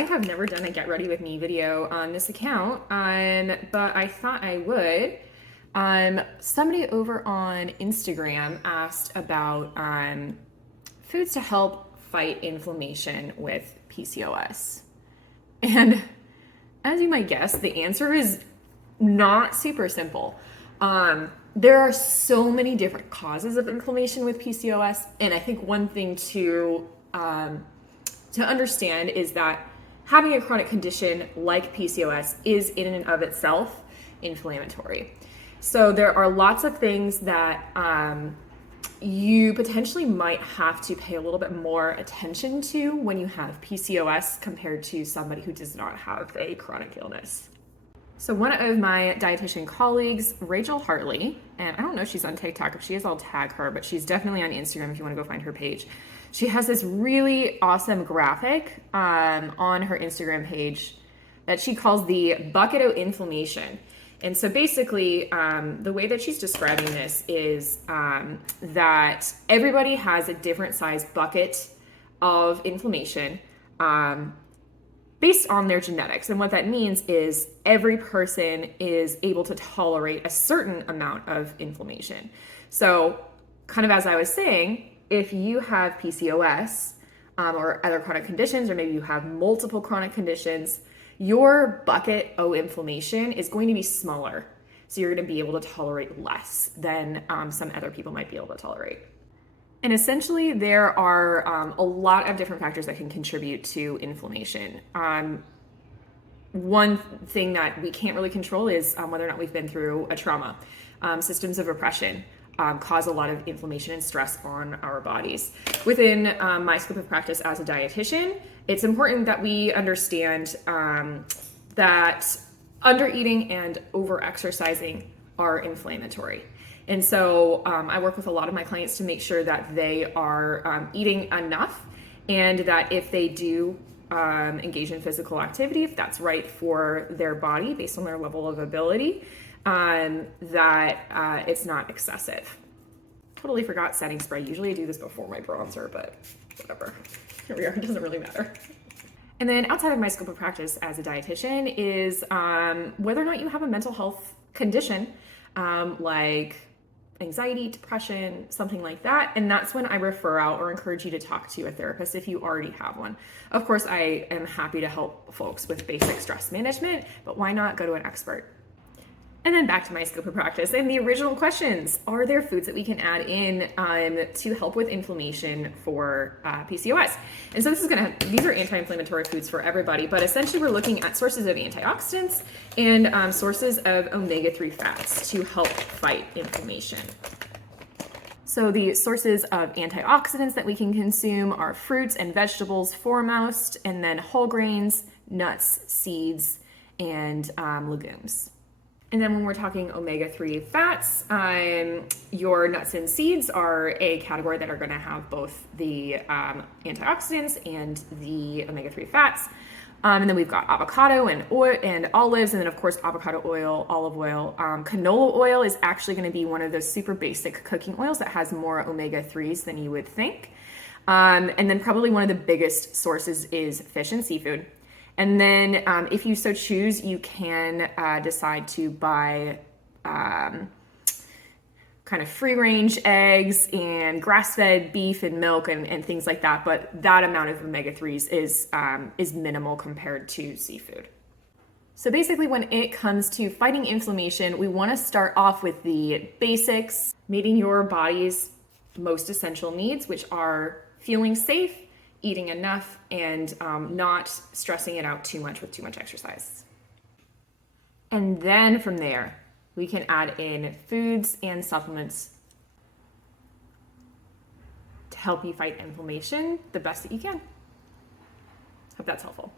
I have never done a get ready with me video on this account, but I thought I would. Somebody over on Instagram asked about foods to help fight inflammation with PCOS. And as you might guess, the answer is not super simple. There are so many different causes of inflammation with PCOS, and I think one thing to understand is that having a chronic condition like PCOS is in and of itself inflammatory. So there are lots of things that you potentially might have to pay a little bit more attention to when you have PCOS compared to somebody who does not have a chronic illness. So one of my dietitian colleagues, Rachel Hartley, and I don't know if she's on TikTok. If she is, I'll tag her, but she's definitely on Instagram if you want to go find her page. She has this really awesome graphic on her Instagram page that she calls the bucket of inflammation. And so basically, the way that she's describing this is that everybody has a different size bucket of inflammation based on their genetics. And what that means is every person is able to tolerate a certain amount of inflammation. So kind of as I was saying, if you have PCOS or other chronic conditions, or maybe you have multiple chronic conditions, your bucket of inflammation is going to be smaller. So you're going to be able to tolerate less than some other people might be able to tolerate. And essentially, there are a lot of different factors that can contribute to inflammation. One thing that we can't really control is whether or not we've been through a trauma. Systems of oppression cause a lot of inflammation and stress on our bodies. Within my scope of practice as a dietitian, it's important that we understand that undereating and overexercising are inflammatory. And so I work with a lot of my clients to make sure that they are eating enough, and that if they do engage in physical activity, if that's right for their body based on their level of ability, that it's not excessive. Totally forgot setting spray. Usually I do this before my bronzer, but whatever. Here we are. It doesn't really matter. And then outside of my scope of practice as a dietitian is whether or not you have a mental health condition like anxiety, depression, something like that. And that's when I refer out or encourage you to talk to a therapist if you already have one. Of course, I am happy to help folks with basic stress management, but why not go to an expert? And then back to my scope of practice and the original questions. Are there foods that we can add in to help with inflammation for PCOS? And so these are anti-inflammatory foods for everybody, but essentially we're looking at sources of antioxidants and sources of omega-3 fats to help fight inflammation. So the sources of antioxidants that we can consume are fruits and vegetables foremost, and then whole grains, nuts, seeds, and legumes. And then when we're talking omega-3 fats, your nuts and seeds are a category that are going to have both the antioxidants and the omega-3 fats. And then we've got avocado and oil and olives, and then of course avocado oil, olive oil. Canola oil is actually going to be one of those super basic cooking oils that has more omega-3s than you would think. And then probably one of the biggest sources is fish and seafood. And then if you so choose, you can decide to buy kind of free-range eggs and grass-fed beef and milk and things like that. But that amount of omega-3s is minimal compared to seafood. So basically, when it comes to fighting inflammation, we want to start off with the basics, meeting your body's most essential needs, which are feeling safe, eating enough, and not stressing it out too much with too much exercise. And then from there, we can add in foods and supplements to help you fight inflammation the best that you can. Hope that's helpful.